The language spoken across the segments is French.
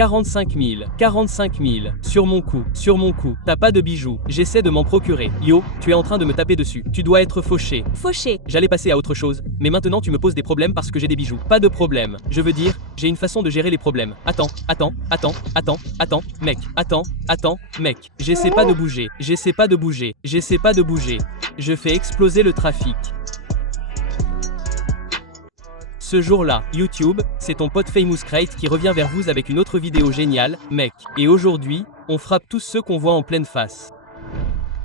45 000. 45 000. Sur mon cou. Sur mon cou. T'as pas de bijoux. J'essaie de m'en procurer. Yo, tu es en train de me taper dessus. Tu dois être fauché. Fauché. J'allais passer à autre chose, mais maintenant tu me poses des problèmes parce que j'ai des bijoux. Pas de problème. Je veux dire, j'ai une façon de gérer les problèmes. Attends, mec. Attends, mec. J'essaie pas de bouger. J'essaie pas de bouger. J'essaie pas de bouger. Je fais exploser le trafic. Ce jour-là, YouTube, c'est ton pote Famous Crate qui revient vers vous avec une autre vidéo géniale, mec. Et aujourd'hui, on frappe tous ceux qu'on voit en pleine face.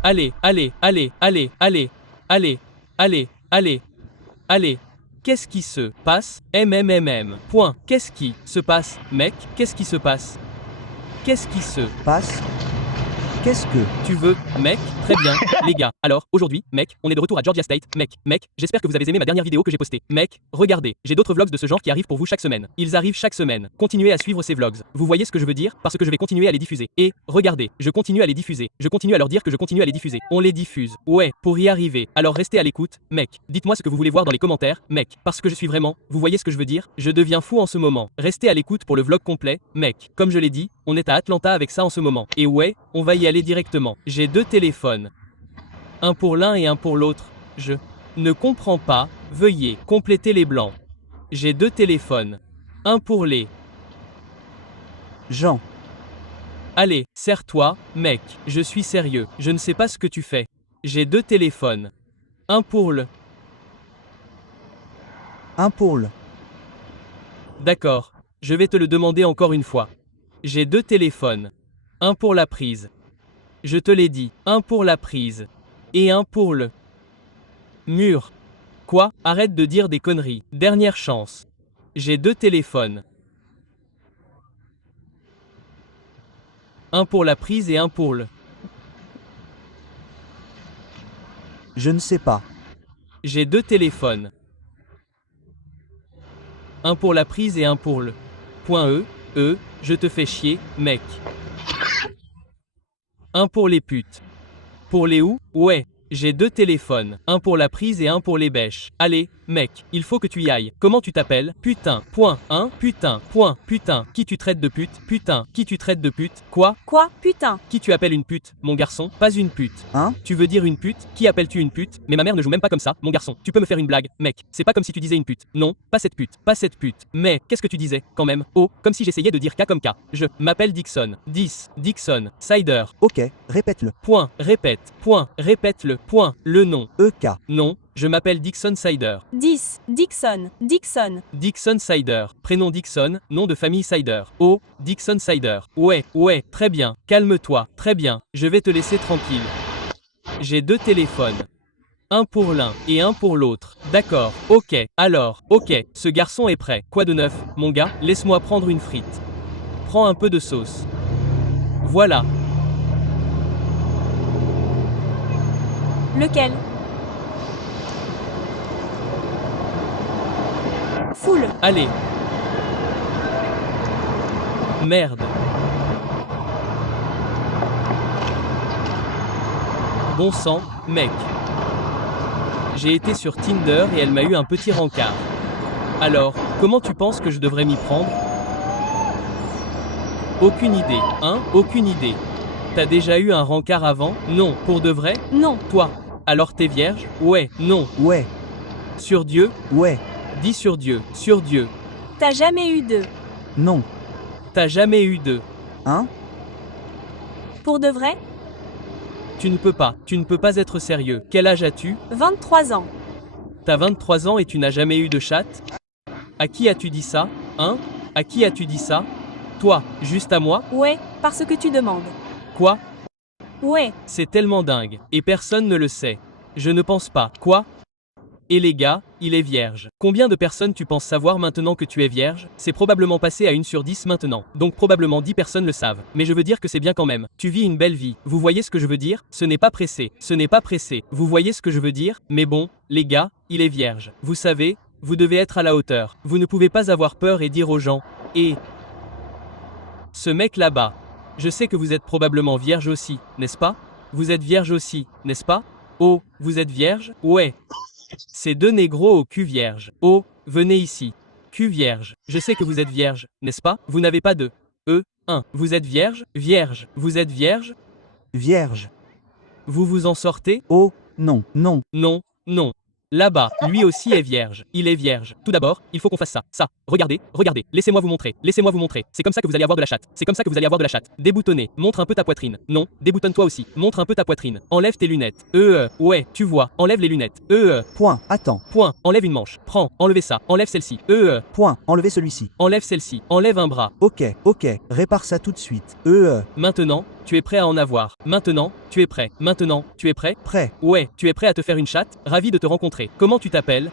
Allez. Qu'est-ce qui se passe? Point. Qu'est-ce qui se passe, mec? Qu'est-ce qui se passe? Qu'est-ce qui se Passe. Qu'est-ce que tu veux, mec? Très bien, les gars. Alors, aujourd'hui, mec, on est de retour à Georgia State. Mec, j'espère que vous avez aimé ma dernière vidéo que j'ai postée. Mec, regardez, j'ai d'autres vlogs de ce genre qui arrivent pour vous chaque semaine. Ils arrivent chaque semaine. Continuez à suivre ces vlogs. Vous voyez ce que je veux dire? Parce que je vais continuer à les diffuser. Et, regardez, je continue à les diffuser. Je continue à leur dire que je continue à les diffuser. On les diffuse. Ouais, pour y arriver. Alors restez à l'écoute, mec. Dites-moi ce que vous voulez voir dans les commentaires, mec. Parce que je suis vraiment, vous voyez ce que je veux dire? Je deviens fou en ce moment. Restez à l'écoute pour le vlog complet, mec. Comme je l'ai dit, on est à Atlanta avec ça en ce moment. Et ouais, on va y aller directement. J'ai deux téléphones. Un pour l'un et un pour l'autre. Je ne comprends pas. Veuillez compléter les blancs. J'ai deux téléphones. Un pour les. Jean. Allez, serre-toi, mec. Je suis sérieux. Je ne sais pas ce que tu fais. J'ai deux téléphones. Un pour le. Un pour le. D'accord. Je vais te le demander encore une fois. J'ai deux téléphones. Un pour la prise. Je te l'ai dit. Un pour la prise. Et un pour le mur. Quoi? Arrête de dire des conneries. Dernière chance. J'ai deux téléphones. Un pour la prise et un pour le. Je ne sais pas. J'ai deux téléphones. Un pour la prise et un pour le. Point E, je te fais chier, mec. Un pour les putes. Pour les où? Ouais. J'ai deux téléphones, un pour la prise et un pour les bêches. Allez, mec, il faut que tu y ailles. Comment tu t'appelles? Putain, point, hein? Putain, point, putain. Qui tu traites de pute? Putain, qui tu traites de pute? Quoi? Quoi? Putain. Qui tu appelles une pute? Mon garçon, pas une pute. Hein? Tu veux dire une pute? Qui appelles-tu une pute? Mais ma mère ne joue même pas comme ça, mon garçon. Tu peux me faire une blague, mec. C'est pas comme si tu disais une pute. Non, pas cette pute, pas cette pute. Mais, qu'est-ce que tu disais, quand même? Oh, comme si j'essayais de dire K comme K. Je m'appelle Dixon. Dixon, Sider. Ok, répète-le. Point, répète-le, point, le nom. EK. Non, je m'appelle Dixon Sider. 10. Dixon. Dixon Sider. Prénom Dixon, nom de famille Sider. Oh, Dixon Sider. Ouais, très bien. Calme-toi. Très bien. Je vais te laisser tranquille. J'ai deux téléphones. Un pour l'un et un pour l'autre. D'accord. Ok. Alors, ok. Ce garçon est prêt. Quoi de neuf, mon gars? Laisse-moi prendre une frite. Prends un peu de sauce. Voilà. Lequel? Full. Allez. Merde. Bon sang, mec. J'ai été sur Tinder et elle m'a eu un petit rencard. Alors, comment tu penses que je devrais m'y prendre? Aucune idée, hein? Aucune idée. T'as déjà eu un rencard avant? Non. Pour de vrai? Non. Toi. Alors t'es vierge? Ouais. Non. Ouais. Sur Dieu? Ouais. Dis sur Dieu. Sur Dieu. T'as jamais eu de. Non. T'as jamais eu de. Hein? Pour de vrai? Tu ne peux pas être sérieux. Quel âge as-tu? 23 ans. T'as 23 ans et tu n'as jamais eu de chatte? À qui as-tu dit ça? Hein? À qui as-tu dit ça? Toi, juste à moi? Ouais, parce que tu demandes. Quoi? Ouais. C'est tellement dingue. Et personne ne le sait. Je ne pense pas. Quoi? Et les gars, il est vierge. Combien de personnes tu penses savoir maintenant que tu es vierge? C'est probablement passé à 1 sur 10 maintenant. Donc probablement 10 personnes le savent. Mais je veux dire que c'est bien quand même. Tu vis une belle vie. Vous voyez ce que je veux dire? Ce n'est pas pressé. Ce n'est pas pressé. Vous voyez ce que je veux dire? Mais bon, les gars, il est vierge. Vous savez, vous devez être à la hauteur. Vous ne pouvez pas avoir peur et dire aux gens. Et ce mec là-bas. Je sais que vous êtes probablement vierge aussi, n'est-ce pas? Vous êtes vierge aussi, n'est-ce pas? Oh, vous êtes vierge? Ouais. Ces deux négros au cul vierge. Oh, venez ici. Cul vierge. Je sais que vous êtes vierge, n'est-ce pas? Vous n'avez pas de 1. Vous êtes vierge? Vierge. Vous êtes vierge? Vierge. Vous vous en sortez? Oh, non, non. Non, non. Là-bas, lui aussi est vierge. Il est vierge. Tout d'abord, il faut qu'on fasse ça. Ça. Regardez, regardez. Laissez-moi vous montrer. Laissez-moi vous montrer. C'est comme ça que vous allez avoir de la chatte. C'est comme ça que vous allez avoir de la chatte. Déboutonnez. Montre un peu ta poitrine. Non, déboutonne-toi aussi. Montre un peu ta poitrine. Enlève tes lunettes. Ouais, tu vois. Enlève les lunettes. Point, attends. Point. Enlève une manche. Prends. Enlevez ça. Enlève celle-ci. Point, enlevez celui-ci. Enlève celle-ci. Enlève un bras. Ok, répare ça tout de suite. Maintenant, tu es prêt à en avoir. Maintenant, tu es prêt. Maintenant, tu es prêt? Prêt. Ouais, tu es prêt à te faire une chatte? Ravi de te rencontrer. Comment tu t'appelles?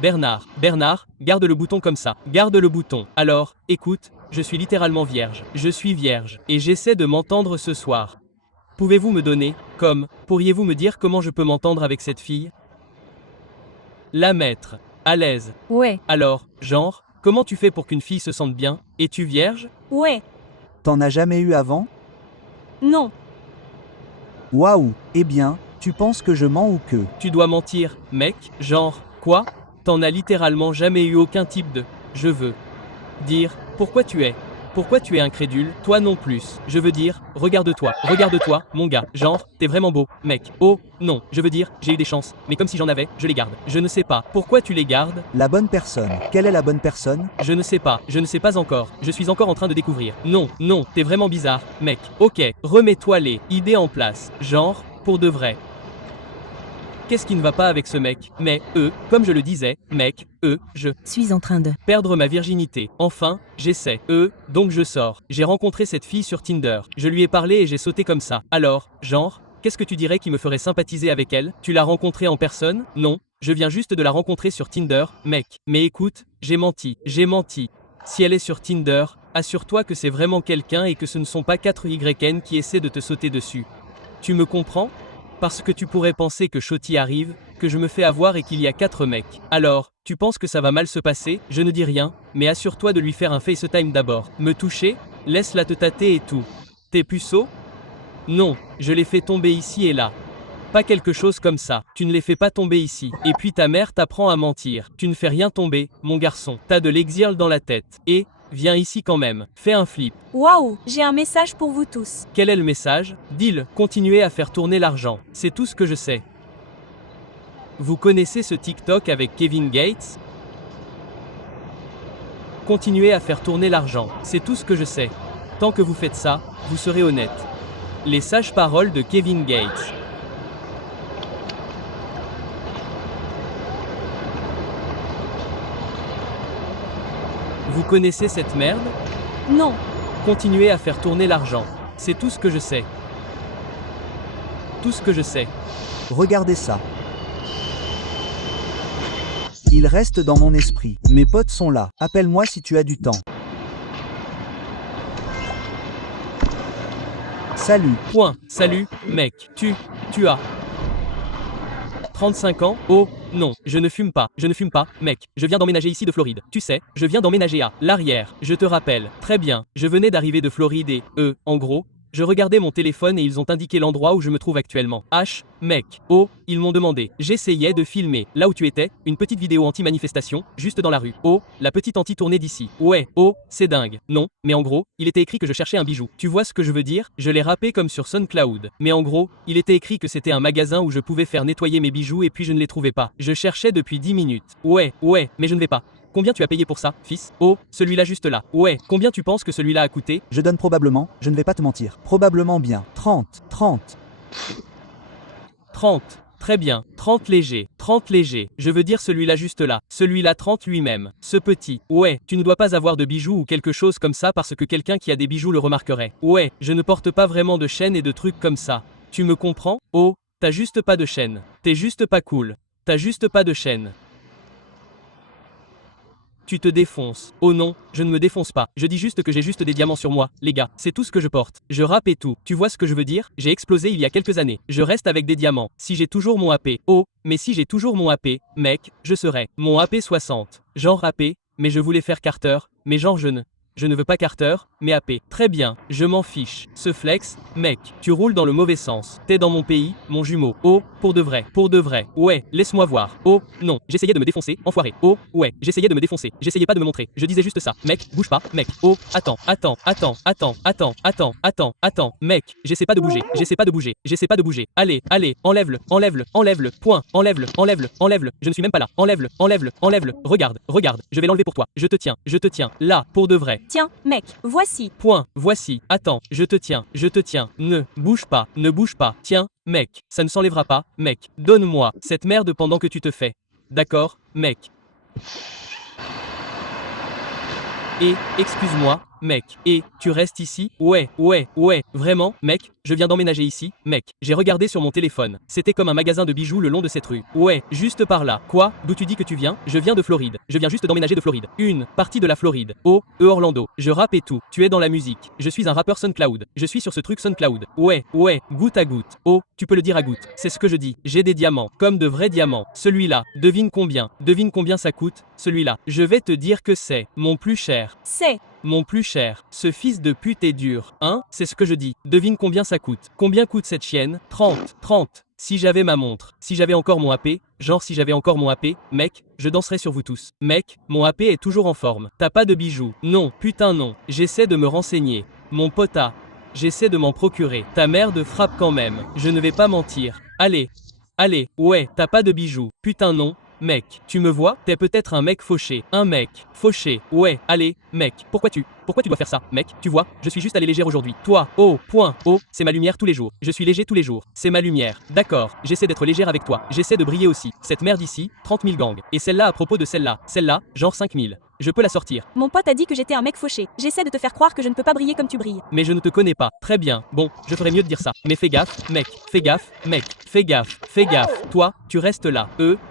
Bernard. Bernard, garde le bouton comme ça. Garde le bouton. Alors, écoute, je suis littéralement vierge. Je suis vierge. Et j'essaie de m'entendre ce soir. Pouvez-vous me donner, pourriez-vous me dire comment je peux m'entendre avec cette fille? La mettre. À l'aise. Ouais. Alors, genre, comment tu fais pour qu'une fille se sente bien? Es-tu vierge? Ouais. T'en as jamais eu avant? Non. Waouh, eh bien, tu penses que je mens ou que? Tu dois mentir, mec, genre, quoi? T'en as littéralement jamais eu aucun type de je veux dire, pourquoi tu es incrédule, toi non plus. Je veux dire, regarde-toi, mon gars, genre, t'es vraiment beau, mec. Oh, non, je veux dire, j'ai eu des chances, mais comme si j'en avais, je les garde. Je ne sais pas, pourquoi tu les gardes? La bonne personne. Quelle est la bonne personne? Je ne sais pas encore, je suis encore en train de découvrir. Non, non, t'es vraiment bizarre, mec. Ok, remets-toi les idées en place, genre, pour de vrai. Qu'est-ce qui ne va pas avec ce mec? Mais, comme je le disais, mec, je suis en train de perdre ma virginité. Enfin, j'essaie. Donc je sors. J'ai rencontré cette fille sur Tinder. Je lui ai parlé et j'ai sauté comme ça. Alors, genre, qu'est-ce que tu dirais qui me ferait sympathiser avec elle? Tu l'as rencontrée en personne? Non, je viens juste de la rencontrer sur Tinder, mec. Mais écoute, j'ai menti. Si elle est sur Tinder, assure-toi que c'est vraiment quelqu'un et que ce ne sont pas 4 YN qui essaient de te sauter dessus. Tu me comprends? Parce que tu pourrais penser que Shotty arrive, que je me fais avoir et qu'il y a 4 mecs. Alors, tu penses que ça va mal se passer? Je ne dis rien, mais assure-toi de lui faire un FaceTime d'abord. Me toucher? Laisse-la te tâter et tout. T'es puceau? Non, je les fais tomber ici et là. Pas quelque chose comme ça. Tu ne les fais pas tomber ici. Et puis ta mère t'apprend à mentir. Tu ne fais rien tomber, mon garçon. T'as de l'exil dans la tête. Et, viens ici quand même. Fais un flip. Waouh, j'ai un message pour vous tous. Quel est le message? Deal, continuez à faire tourner l'argent. C'est tout ce que je sais. Vous connaissez ce TikTok avec Kevin Gates? Continuez à faire tourner l'argent. C'est tout ce que je sais. Tant que vous faites ça, vous serez honnête. Les sages paroles de Kevin Gates. Vous connaissez cette merde? Non. Continuez à faire tourner l'argent. C'est tout ce que je sais. Tout ce que je sais. Regardez ça. Il reste dans mon esprit. Mes potes sont là. Appelle-moi si tu as du temps. Salut. Point. Salut, mec. Tu as 35 ans? Oh, non, je ne fume pas, mec. Je viens d'emménager ici de Floride. Tu sais, je viens d'emménager à l'arrière. Je te rappelle. Très bien, je venais d'arriver de Floride et, en gros, je regardais mon téléphone et ils ont indiqué l'endroit où je me trouve actuellement. Mec. Oh, ils m'ont demandé. J'essayais de filmer. Là où tu étais, une petite vidéo anti-manifestation, juste dans la rue. Oh, la petite anti-tournée d'ici. Ouais, oh, c'est dingue. Non, mais en gros, il était écrit que je cherchais un bijou. Tu vois ce que je veux dire? Je l'ai rappé comme sur SoundCloud. Mais en gros, il était écrit que c'était un magasin où je pouvais faire nettoyer mes bijoux et puis je ne les trouvais pas. Je cherchais depuis 10 minutes. Ouais, mais je ne vais pas. Combien tu as payé pour ça, fils? Oh, celui-là juste là. Ouais, combien tu penses que celui-là a coûté? Je donne probablement, je ne vais pas te mentir. Probablement bien. 30. 30. Très bien. 30 léger. Je veux dire celui-là juste là. Celui-là 30 lui-même. Ce petit. Ouais, tu ne dois pas avoir de bijoux ou quelque chose comme ça parce que quelqu'un qui a des bijoux le remarquerait. Ouais, je ne porte pas vraiment de chaîne et de trucs comme ça. Tu me comprends? Oh, t'as juste pas de chaîne. T'es juste pas cool. T'as juste pas de chaîne. Tu te défonces. Oh non, je ne me défonce pas. Je dis juste que j'ai juste des diamants sur moi, les gars. C'est tout ce que je porte. Je rappe et tout. Tu vois ce que je veux dire? J'ai explosé il y a quelques années. Je reste avec des diamants. Si j'ai toujours mon AP. Oh, mais si j'ai toujours mon AP, mec, je serai. Mon AP 60. Genre AP, mais je voulais faire Carter, mais genre je ne je ne veux pas Carter, mais AP. Très bien, je m'en fiche. Ce flex, mec, tu roules dans le mauvais sens. T'es dans mon pays, mon jumeau. Oh, pour de vrai, pour de vrai. Ouais, laisse-moi voir. Oh, non, j'essayais de me défoncer, enfoiré. Oh, ouais, j'essayais de me défoncer. J'essayais pas de me montrer. Je disais juste ça. Mec, bouge pas, mec. Oh, attends, attends, mec, j'essaie pas de bouger, j'essaie pas de bouger, j'essaie pas de bouger. Allez, enlève-le, point, enlève-le. Je ne suis même pas là. Enlève-le. Regarde, je vais l'enlever pour toi. Je te tiens, là, pour de vrai. Tiens, mec, voici. Point, voici. Attends, je te tiens. Ne bouge pas. Tiens, mec, ça ne s'enlèvera pas, mec. Donne-moi cette merde pendant que tu te fais. D'accord, mec. Et, excuse-moi, mec, et, tu restes ici? Ouais, vraiment, mec, je viens d'emménager ici, mec, j'ai regardé sur mon téléphone, c'était comme un magasin de bijoux le long de cette rue. Ouais, juste par là. Quoi? D'où tu dis que tu viens? Je viens de Floride, je viens juste d'emménager de Floride. Une partie de la Floride. Oh, Orlando, je rappe et tout, tu es dans la musique, je suis un rappeur SoundCloud, je suis sur ce truc SoundCloud. Ouais, goutte à goutte. Oh, tu peux le dire à goutte, c'est ce que je dis, j'ai des diamants, comme de vrais diamants. Celui-là, devine combien ça coûte? Celui-là, je vais te dire que c'est mon plus cher. C'est Mon plus cher, ce fils de pute est dur, hein? C'est ce que je dis. Devine combien ça coûte. Combien coûte cette chienne? 30. Si j'avais ma montre, si j'avais encore mon AP, mec, je danserais sur vous tous. Mec, mon AP est toujours en forme. T'as pas de bijoux? Non, putain non. J'essaie de me renseigner. Mon pota, j'essaie de m'en procurer. Ta merde frappe quand même. Je ne vais pas mentir. Allez, ouais, t'as pas de bijoux. Putain non. Mec, tu me vois? T'es peut-être un mec fauché. Ouais, allez, mec, pourquoi tu dois faire ça, mec? Tu vois, je suis juste allé léger aujourd'hui. Toi, c'est ma lumière tous les jours. Je suis léger tous les jours. C'est ma lumière. D'accord, j'essaie d'être légère avec toi. J'essaie de briller aussi. Cette merde ici, 30 000 gangs. Et celle-là à propos de celle-là, genre 5 000. Je peux la sortir. Mon pote a dit que j'étais un mec fauché. J'essaie de te faire croire que je ne peux pas briller comme tu brilles. Mais je ne te connais pas. Très bien. Bon, je ferais mieux de dire ça. Mais fais gaffe, mec. Fais gaffe. Toi, tu restes là.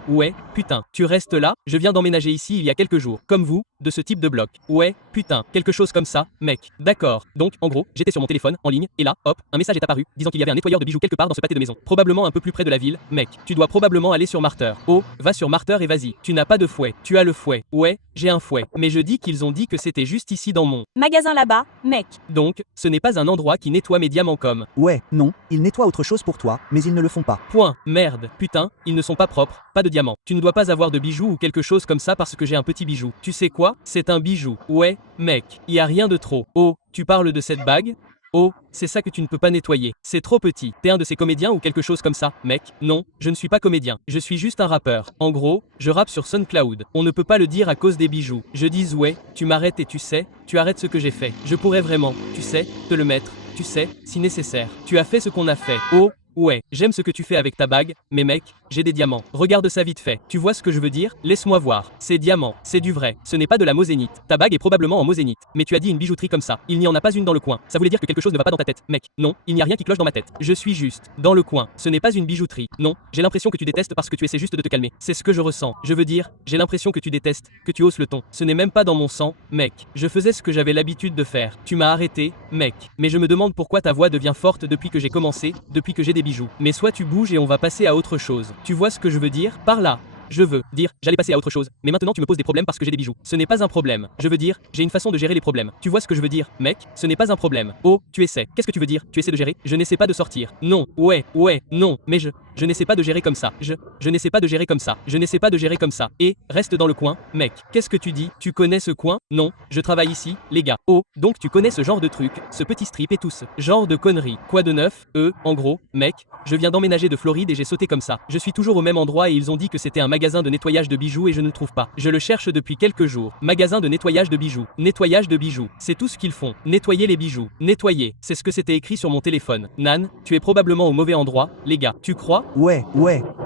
Ouais, putain. Tu restes là. Je viens d'emménager ici il y a quelques jours. Comme vous, de ce type de bloc. Ouais, putain. Quelque chose comme ça, mec. D'accord. Donc, en gros, j'étais sur mon téléphone, en ligne, et là, hop, un message est apparu, disant qu'il y avait un nettoyeur de bijoux quelque part dans ce pâté de maison. Probablement un peu plus près de la ville. Mec, tu dois probablement aller sur Marter. Oh, va sur Marter et vas-y. Tu n'as pas de fouet. Tu as le fouet. Ouais, j'ai un fouet. Mais je dis qu'ils ont dit que c'était juste ici dans mon magasin là-bas, mec. Donc, ce n'est pas un endroit qui nettoie mes diamants comme. Ouais, non, ils nettoient autre chose pour toi, mais ils ne le font pas. Point. Merde. Putain, ils ne sont pas propres. Pas de diamants. Tu ne dois pas avoir de bijoux ou quelque chose comme ça parce que j'ai un petit bijou. Tu sais quoi? C'est un bijou. Ouais, mec. Y a rien de trop. Oh, tu parles de cette bague? Oh, c'est ça que tu ne peux pas nettoyer. C'est trop petit. T'es un de ces comédiens ou quelque chose comme ça, mec? Non, je ne suis pas comédien. Je suis juste un rappeur. En gros, je rappe sur SoundCloud. On ne peut pas le dire à cause des bijoux. Je dis ouais, tu m'arrêtes et tu sais, tu arrêtes ce que j'ai fait. Je pourrais vraiment, tu sais, te le mettre. Tu sais, si nécessaire. Tu as fait ce qu'on a fait. Oh, ouais, j'aime ce que tu fais avec ta bague, mais mec, j'ai des diamants. Regarde ça vite fait. Tu vois ce que je veux dire? Laisse-moi voir. C'est diamant, c'est du vrai. Ce n'est pas de la mosénite. Ta bague est probablement en mosénite. Mais tu as dit une bijouterie comme ça. Il n'y en a pas une dans le coin. Ça voulait dire que quelque chose ne va pas dans ta tête. Mec, non, il n'y a rien qui cloche dans ma tête. Je suis juste dans le coin. Ce n'est pas une bijouterie. Non, j'ai l'impression que tu détestes parce que tu essaies juste de te calmer. C'est ce que je ressens. Je veux dire, j'ai l'impression que tu détestes, que tu hausses le ton. Ce n'est même pas dans mon sang, mec. Je faisais ce que j'avais l'habitude de faire. Tu m'as arrêté, mec. Mais je me demande pourquoi ta voix devient forte depuis que j'ai commencé, depuis que j'ai des bijoux. Mais soit tu bouges et on va passer à autre chose. Tu vois ce que je veux dire? Par là. Je veux dire, j'allais passer à autre chose, mais maintenant tu me poses des problèmes parce que j'ai des bijoux. Ce n'est pas un problème. Je veux dire, j'ai une façon de gérer les problèmes. Tu vois ce que je veux dire, mec? Ce n'est pas un problème. Oh, tu essaies. Qu'est-ce que tu veux dire? Tu essaies de gérer? Je n'essaie pas de sortir. Non, ouais, non, mais je n'essaie pas de gérer comme ça. Je n'essaie pas de gérer comme ça. Je n'essaie pas de gérer comme ça. Et, reste dans le coin, mec. Qu'est-ce que tu dis? Tu connais ce coin? Non, je travaille ici, les gars. Oh, donc tu connais ce genre de truc, ce petit strip et tout ce genre de conneries. Quoi de neuf? En gros, mec, je viens d'emménager de Floride et j'ai sauté comme ça. Je suis toujours au même endroit et ils ont dit que c'était un magasin de nettoyage de bijoux et je ne le trouve pas. Je le cherche depuis quelques jours. Magasin de nettoyage de bijoux. Nettoyage de bijoux. C'est tout ce qu'ils font. Nettoyer les bijoux. Nettoyer. C'est ce que c'était écrit sur mon téléphone. Nan, tu es probablement au mauvais endroit, les gars. Tu crois? Ouais.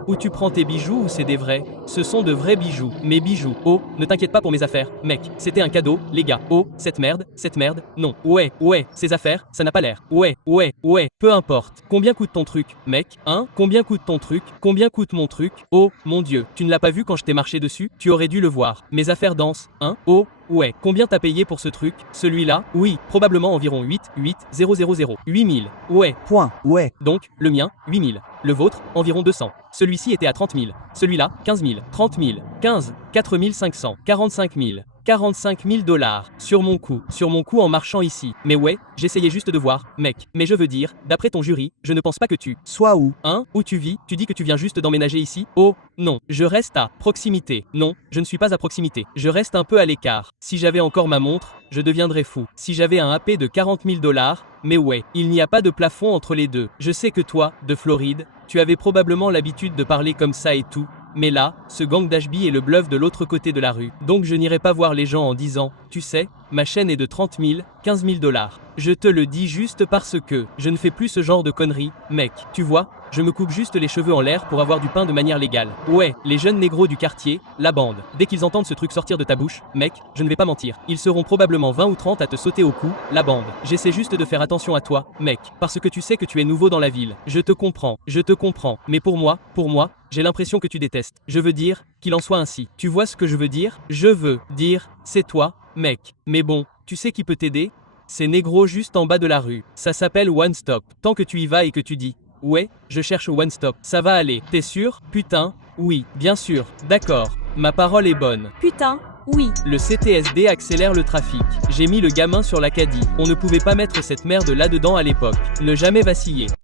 Où tu prends tes bijoux ou c'est des vrais? Ce sont de vrais bijoux. Mes bijoux. Oh, ne t'inquiète pas pour mes affaires. Mec, c'était un cadeau, les gars. Oh, cette merde. Non. Ouais. Ces affaires, ça n'a pas l'air. Ouais. Peu importe. Combien coûte ton truc, mec? Hein? Combien coûte ton truc? Combien coûte mon truc? Oh, mon Dieu. Tu ne l'as pas vu quand je t'ai marché dessus? Tu aurais dû le voir. Mes affaires dansent, hein? Oh, ouais. Combien t'as payé pour ce truc? Celui-là? Oui, probablement environ 8 000. Ouais. Point, ouais. Donc, le mien, 8 000. Le vôtre, environ 200. Celui-ci était à 30 000. Celui-là, 15 000. 30 000. 15. 4 500. 45 000. 45 000 $. Sur mon coup en marchant ici. Mais ouais, j'essayais juste de voir, mec. Mais je veux dire, d'après ton jury, je ne pense pas que tu... Sois où? Hein? Où tu vis? Tu dis que tu viens juste d'emménager ici? Oh, non. Je reste à proximité. Non, je ne suis pas à proximité. Je reste un peu à l'écart. Si j'avais encore ma montre, je deviendrais fou. Si j'avais un AP de 40 000 $, mais ouais, il n'y a pas de plafond entre les deux. Je sais que toi, de Floride, tu avais probablement l'habitude de parler comme ça et tout. Mais là, ce gang d'Ashby est le bluff de l'autre côté de la rue. Donc je n'irai pas voir les gens en disant, tu sais, ma chaîne est de 30 000, 15 000 $. Je te le dis juste parce que je ne fais plus ce genre de conneries, mec. Tu vois, je me coupe juste les cheveux en l'air pour avoir du pain de manière légale. Ouais, les jeunes négros du quartier, la bande. Dès qu'ils entendent ce truc sortir de ta bouche, mec, je ne vais pas mentir. Ils seront probablement 20 ou 30 à te sauter au cou, la bande. J'essaie juste de faire attention à toi, mec, parce que tu sais que tu es nouveau dans la ville. Je te comprends. Mais pour moi, j'ai l'impression que tu détestes. Je veux dire, qu'il en soit ainsi. Tu vois ce que je veux dire? Je veux dire, c'est toi, mec. Mais bon, tu sais qui peut t'aider? C'est négro juste en bas de la rue. Ça s'appelle One Stop. Tant que tu y vas et que tu dis, ouais, je cherche One Stop, ça va aller. T'es sûr? Putain, oui, bien sûr. D'accord. Ma parole est bonne. Putain, oui. Le CTSD accélère le trafic. J'ai mis le gamin sur l'Acadie. On ne pouvait pas mettre cette merde là-dedans à l'époque. Ne jamais vaciller.